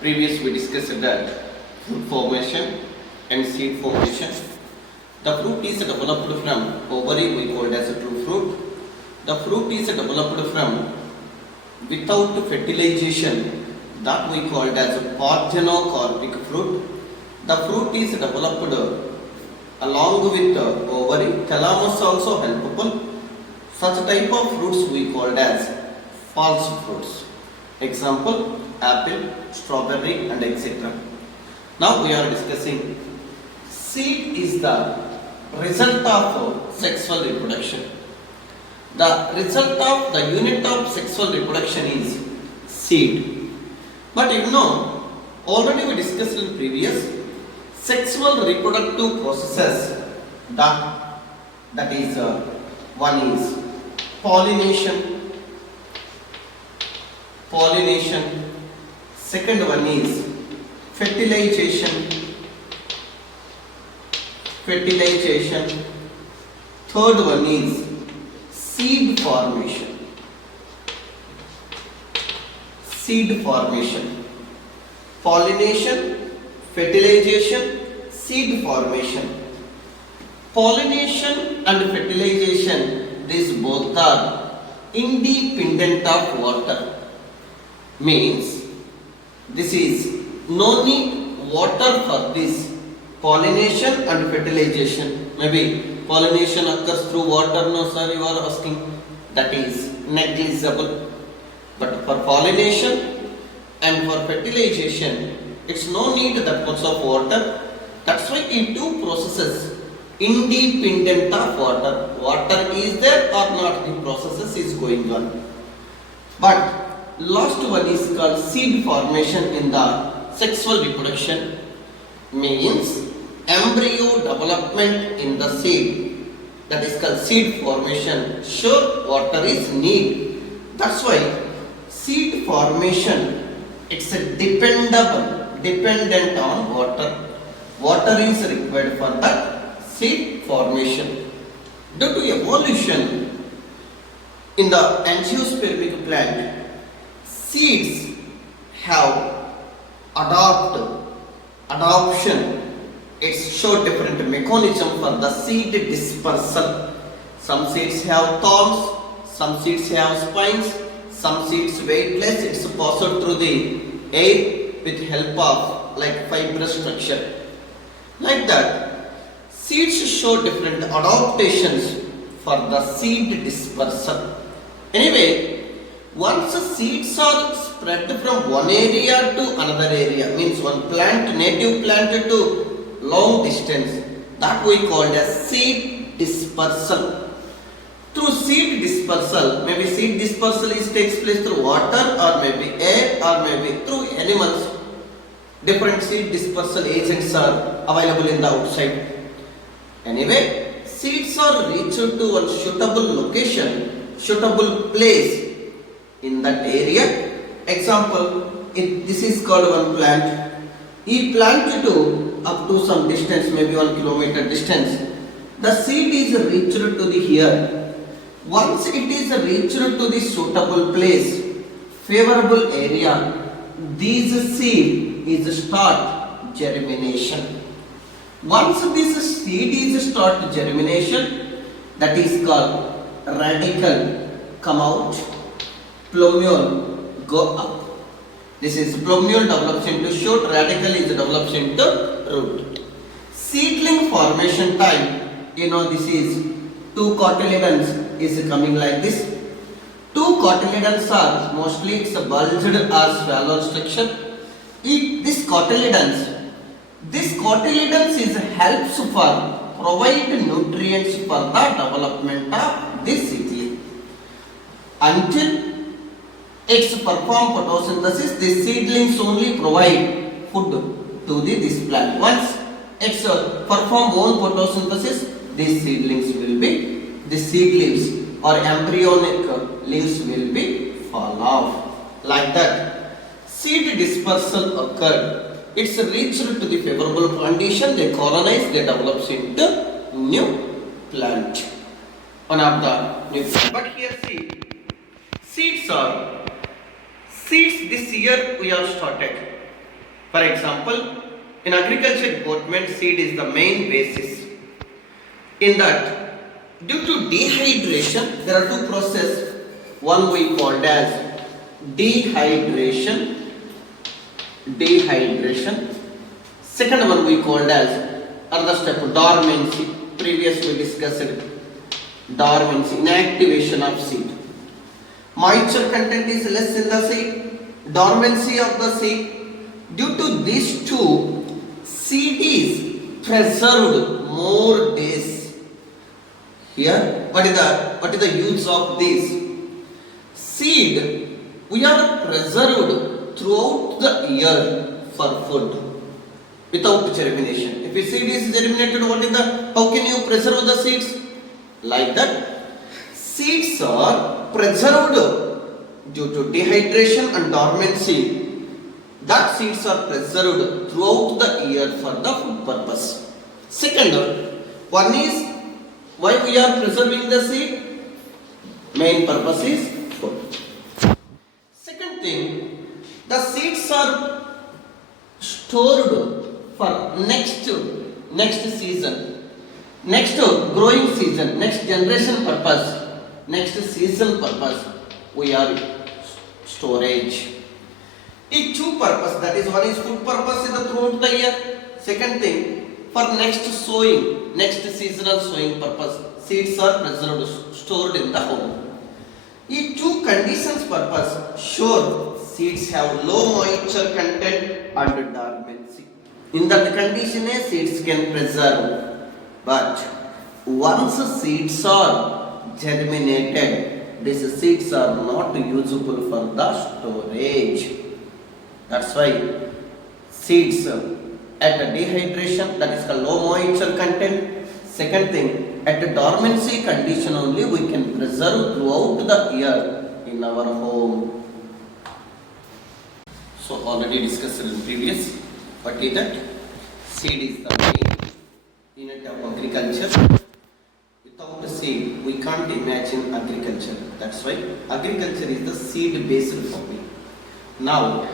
Previous we discussed that fruit formation and seed formation. The fruit is developed from ovary, we called as a true fruit. The fruit is developed from without fertilization, that we called as a parthenocarpic fruit. The fruit is developed along with the ovary. Thalamus also helpful. Such type of fruits we called as false fruits. Example, apple, strawberry and etc. Now we are discussing seed is the result of sexual reproduction. The result of the unit of sexual reproduction is seed. But you know, already we discussed in previous sexual reproductive processes. That is one is pollination. Second one is fertilization. Third one is seed formation. Pollination, fertilization, seed formation. Pollination and fertilization, these both are independent of water. Means this is no need water for this pollination and fertilization. Maybe pollination occurs through water, no sir, you are asking. That is negligible. But for pollination and for fertilization, it's no need that much of water. That's why in two processes independent of water. Water is there or not, the processes is going on. But last one is called seed formation in the sexual reproduction. Means embryo development in the seed, that is called seed formation. Sure, water is need. That's why seed formation, it's a dependent on water. Water is required for that seed formation. Due to evolution in the angiospermic plant, seeds have adoption. It's show different mechanism for the seed dispersal. Some seeds have thorns, some seeds have spines, some seeds weightless. It's passed through the air with help of like fibrous structure. Like that, seeds show different adaptations for the seed dispersal. Anyway, once the seeds are spread from one area to another area, means one plant, native plant to long distance, that we call as seed dispersal. Through seed dispersal, maybe seed dispersal takes place through water or maybe air or maybe through animals. Different seed dispersal agents are available in the outside. Anyway, seeds are reached to one suitable location, suitable place in that area. Example, this is called one plant. He plant to up to some distance, maybe 1 kilometer distance. The seed is reached to the here. Once it is reached to the suitable place, favorable area, this seed is start germination. Once this seed is start germination, that is called radicle come out, plumule go up. This is plumule develops into shoot, radicle is develops into root. Seedling formation time, this is two cotyledons is coming like this. Two cotyledons are mostly it's a bulged or swallow structure. This cotyledons is helps for provide nutrients for the development of this seedling. Until it's perform photosynthesis, the seedlings only provide food to this plant. Once it's perform own photosynthesis, these seedlings will be, the seed leaves or embryonic leaves will be fall off. Like that, seed dispersal occurred. It's reached to the favorable condition, they colonize, they develops into new plant. One of the new plant. But here see, seeds this year we have started. For example, in agriculture department, seed is the main basis. In that, due to dehydration, there are two processes. One we called as dehydration. Second one we called as another step, dormancy. Previously we discussed dormancy, inactivation of seed. Moisture content is less in the seed, dormancy of the seed. Due to these two, seed is preserved more days. Here, what is the use of this? Seed, we are preserved throughout the year for food without germination. If a seed is germinated, how can you preserve the seeds? Like that, seeds are preserved due to dehydration and dormancy. That seeds are preserved throughout the year for the food purpose. Second one is why we are preserving the seed. Main purpose is food. Second thing, the seeds are stored for next season, next growing season, next generation purpose, next season purpose. We are storage. Each two purpose, that is one is food purpose is throughout the year. Second thing, for next sowing, next seasonal sowing purpose, seeds are preserved, stored in the home. Each two conditions purpose, sure, seeds have low moisture content and dormancy. In that condition, seeds can preserve. But once seeds are germinated, these seeds are not usable for the storage. That's why seeds at a dehydration, that is called low moisture content. Second thing, at a dormancy condition only we can preserve throughout the year in our home. So already discussed in previous, what is that? Seed is the main unit of agriculture. Without the seed, we can't imagine agriculture. That's why agriculture is the seed-based farming. Now,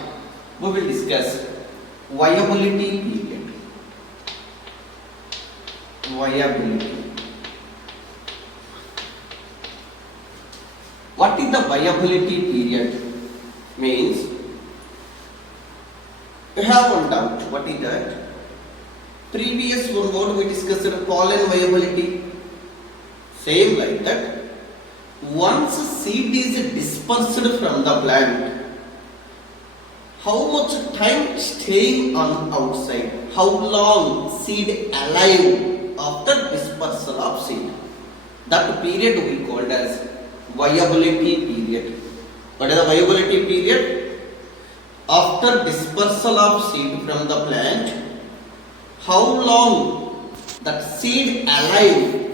we will discuss viability period. Viability. What is the viability period? Means, you have one doubt. What is that? Previous one word we discussed pollen viability. Same like that. Once seed is dispersed from the plant, how much time staying on outside? How long seed alive after dispersal of seed? That period we called as viability period. What is the viability period? After dispersal of seed from the plant, how long that seed alive?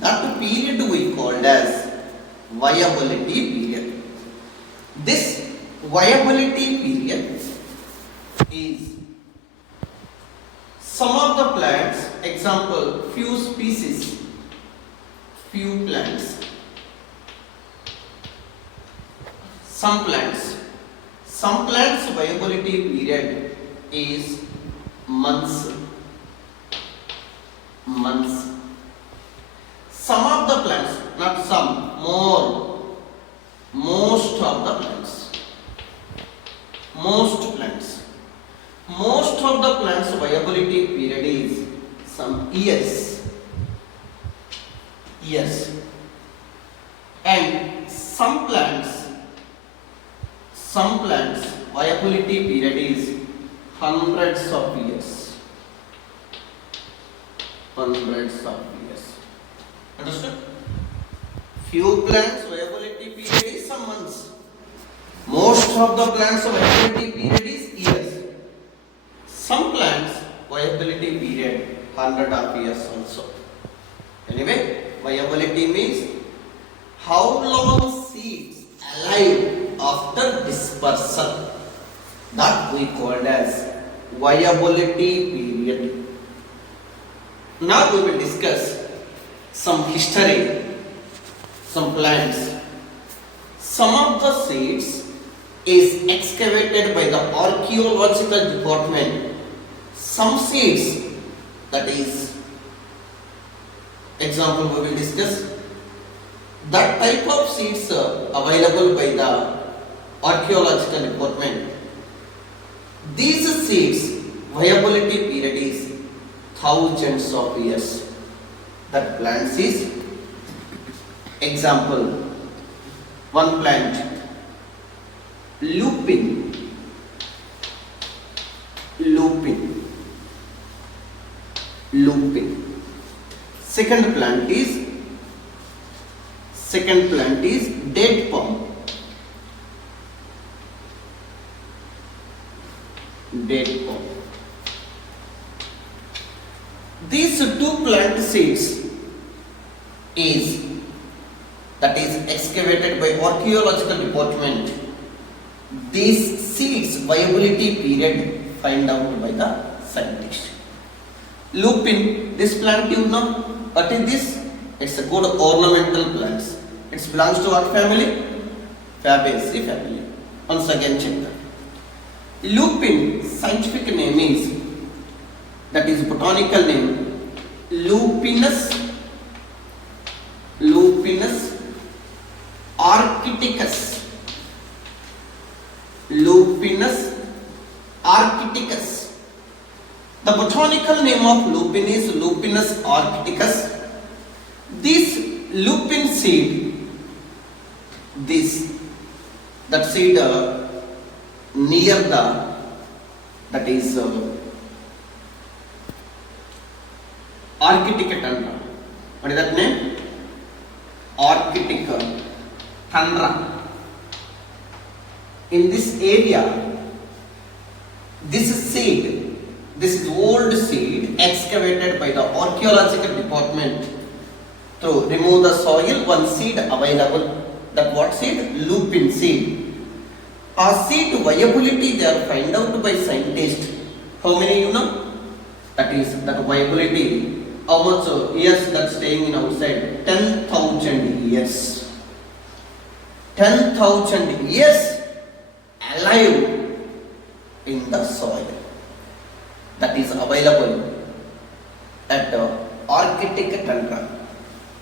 That period we called as viability period. This viability period is some of the plants, example, few species, few plants, some plants viability period is months. Some of the plants, not some, most of the plants, most of the plants viability period is some years, and some plants viability period is hundreds of years. Understood? Few plants viability period is some months. Most of the plants viability period is years. Some plants viability period 100 of years also. Anyway, viability means how long seeds alive after dispersal. That we called as viability period. Now we will discuss some history, some plants. Some of the seeds is excavated by the archaeological department. Some seeds, that is, example we will discuss, that type of seeds available by the archaeological department. These seeds viability period is thousands of years. That plants is, example, one plant, lupin. Second plant is date palm. These two plant seeds is excavated by archaeological department. These seeds viability period find out by the scientist. Lupin, this plant you know, what is this? It's a good ornamental plants. It belongs to what family? Fabaceae family. Once again check that. Lupin, scientific name is, that is botanical name, Lupinus arcticus. The botanical name of lupin is Lupinus arcticus. This lupin seed, that seed near the, that is Arctic tundra. What is that name? Arctic tundra. In this area, this seed, this is old seed excavated by the archaeological department to remove the soil. One seed available. That what seed? Lupin seed. A seed viability they are find out by scientists. How many you know? That is that viability. How much years that staying in outside? 10,000 years. 10,000 years alive in the soil. That is available at the Arctic tundra.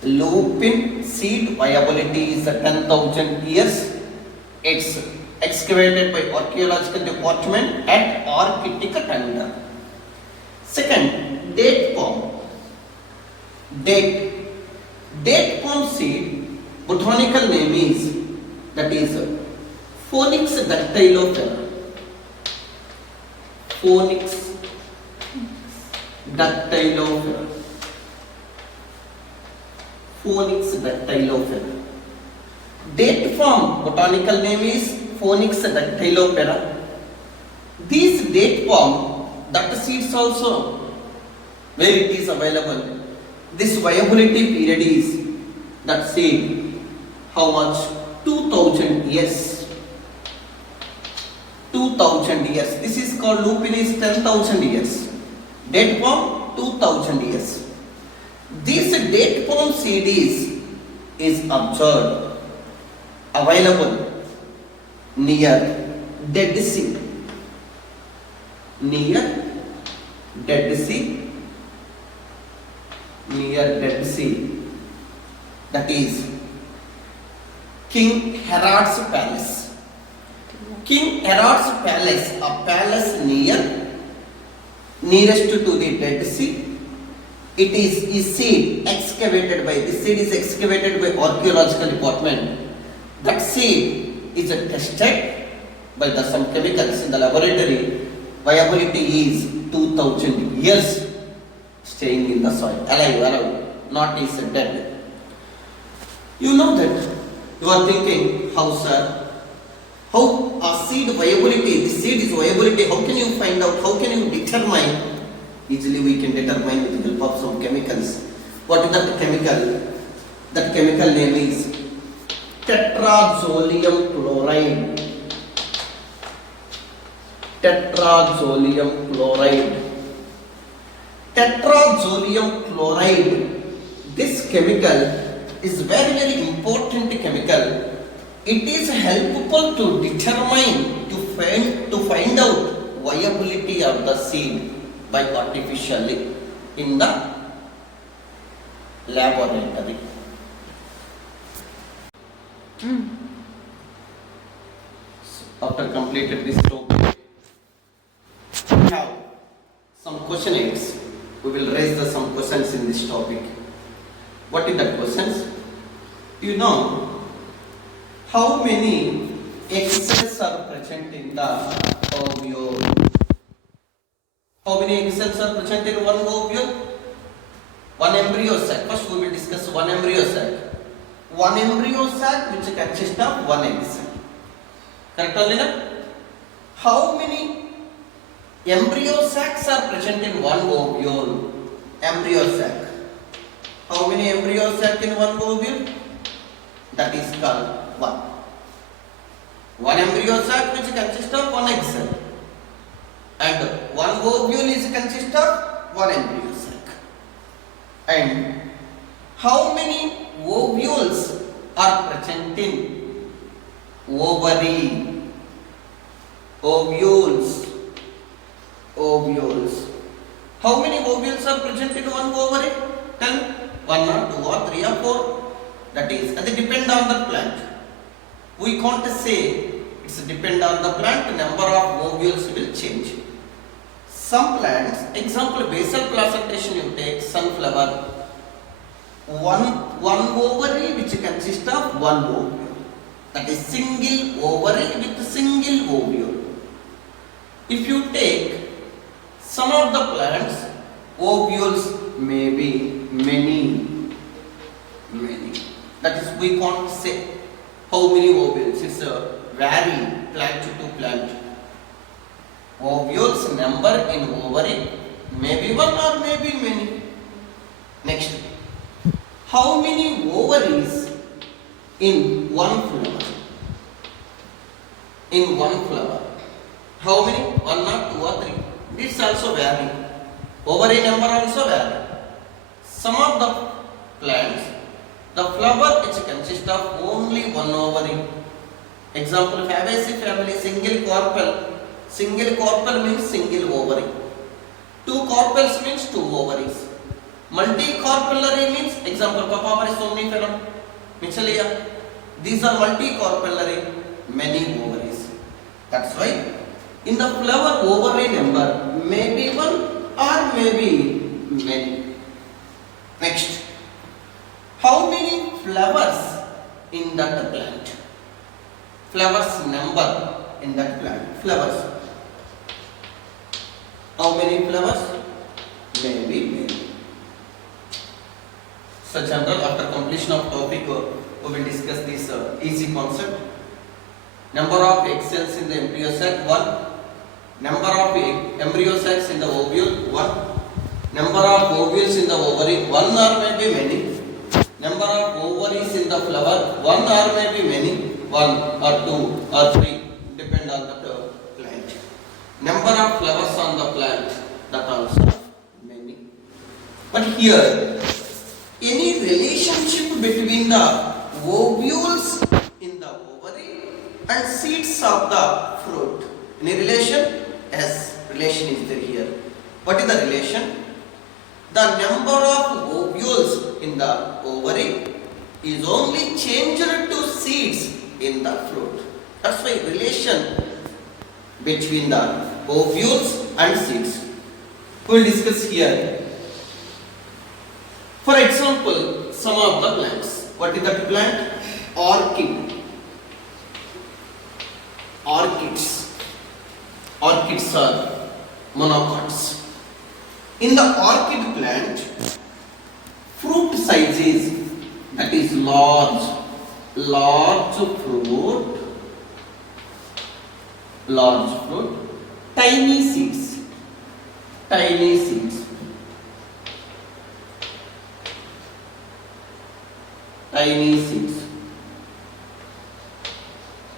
Lupin seed viability is 10,000 years. It's excavated by archaeological department at Arctic tundra. Second, date palm. Date palm seed, botanical name is, that is Phoenix dactylifera. Date palm, botanical name is Phoenix dactylifera. These date palm, that seeds also, where it is available. This viability period is, that seed, how much? 2,000 years. 2,000 years. This is called lupin is 10,000 years. Date palm 2,000 years. This date palm seed is observed available near Dead Sea. Near Dead Sea. That is King Herod's palace. King Herod's palace, a palace nearest to the Dead Sea. It is seed excavated by, this seed is excavated by archaeological department. That seed is tested by some chemicals in the laboratory. Viability is 2,000 years staying in the soil, alive, not is dead. You know that. You are thinking, how sir? How a seed viability, this seed is viability, how can you find out, how can you determine? Easily we can determine with the help of some chemicals. What is that chemical? That chemical name is tetrazolium chloride. Tetrazolium chloride. This chemical is very important chemical It is helpful to determine to find out viability of the seed by artificially in the laboratory. After completed this topic, we have some questionnaires. We will raise some questions in this topic. What is the questions? You know how many egg cells are present in the ovule? How many egg cells are present in one ovule? One embryo sac. First we will discuss one embryo sac. One embryo sac which consists of one egg cell. Correct only na? How many embryo sacs are present in one ovule? Embryo sac. How many embryo sac in one ovule? That is called one. One embryo sac which consists of one egg cell, and one ovule is consist of one embryo sac. And how many ovules are present in ovary? Ovules. How many ovules are present in one ovary? Tell me. 1 or 2 or 3 or 4. That is, they depend on the plant. We can't say it's depend on the plant. Number of ovules will change. Some plants, example basal placentation, you take sunflower. One ovary which consists of one ovule. That is single ovary with single ovule. If you take some of the plants, ovules may be many. That is, we can't say how many ovules. It's a vary plant to plant. Ovules number in ovary may be one or may be many. Next, how many ovaries in one flower? In one flower, how many? 1 or 2 or 3. It's also vary. Ovary number also vary. Some of the plants, the flower which consists of only one ovary. Example, Fabaceae family, single carpel. Single carpel means single ovary. 2 carpels means 2 ovaries. Multicarpellary means, example, Papaver somniferum, Michelia. These are multicarpellary, many ovaries. That's why in the flower ovary number may be 1 or may be many. Next, how many flowers in that plant? Flowers number in that plant. Flowers. How many flowers? Maybe many. So general, after completion of topic, we will discuss this easy concept. Number of egg cells in the embryo sac, 1. Number of embryo sacs in the ovule, 1. Number of ovules in the ovary, 1 or maybe many. Number of ovaries in the flower, 1 or maybe many. 1 or 2 or 3, depend on the plant. Number of flowers on the plant, that also many. But here, any relationship between the ovules in the ovary and seeds of the fruit? Any relation? Yes, relation is there here. What is the relation? The number of ovules in the ovary is only changed to seeds in the fruit. That's why relation between the ovules and seeds. We will discuss here. For example, some of the plants. What is that plant? Orchid. Orchids. Orchids are monocots. In the orchid plant, fruit size is, that is large fruit, tiny seeds,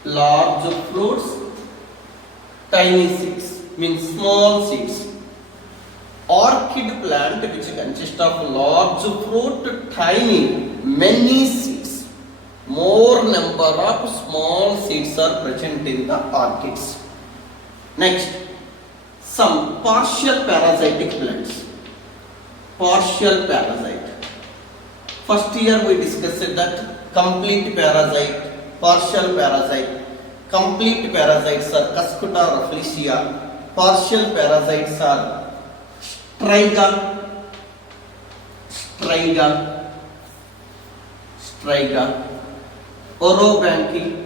large fruits, tiny seeds, means small seeds. Orchid plant which consists of large fruit, tiny, many seeds, more number of small seeds are present in the orchids. Next, some partial parasitic plants. Partial parasite. First year we discussed that complete parasite, partial parasite. Complete parasites are Cuscuta rafflesia. Partial parasites are Striga, Orobanche.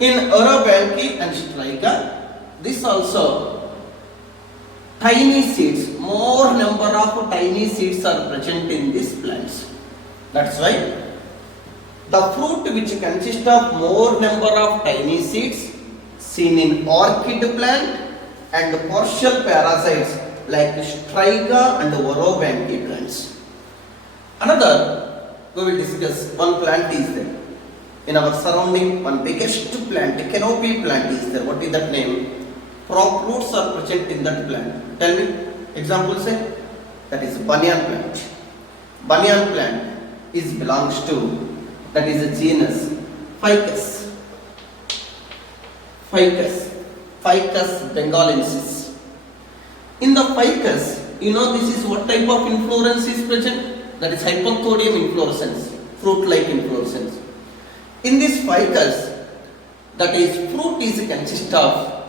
In Orobanche and Striga, this also tiny seeds, more number of tiny seeds are present in these plants. That's why the fruit which consists of more number of tiny seeds seen in orchid plant and partial parasites like Striga and Orobanche plants. Another, we will discuss one plant is there. In our surrounding, one biggest plant, canopy plant is there. What is that name? Crop roots are present in that plant. Tell me, example say, that is banyan plant. Banyan plant belongs to, that is a genus Ficus bengalensis. In the ficus, this is what type of inflorescence is present? That is hypothodium inflorescence, fruit-like inflorescence. In this ficus, that is fruit is consist of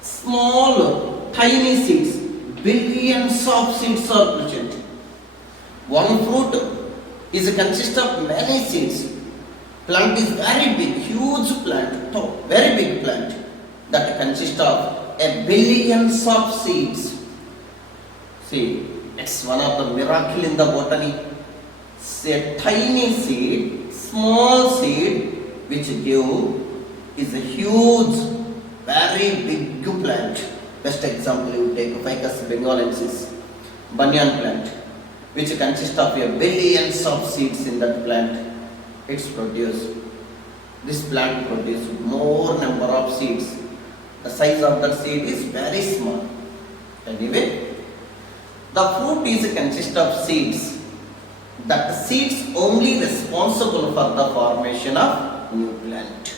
small, tiny seeds, billions of seeds are present. One fruit is consist of many seeds. Plant is very big, huge plant, very big plant that consists of a billions of seeds. See, it's one of the miracle in the botany. A tiny seed, small seed, which give is a huge, very big plant. Best example you take Ficus bengalensis, banyan plant, which consists of a billions of seeds in that plant. It's produced. This plant produces more number of seeds. The size of that seed is very small. Anyway, the fruit is consist of seeds. That seeds only responsible for the formation of new plant.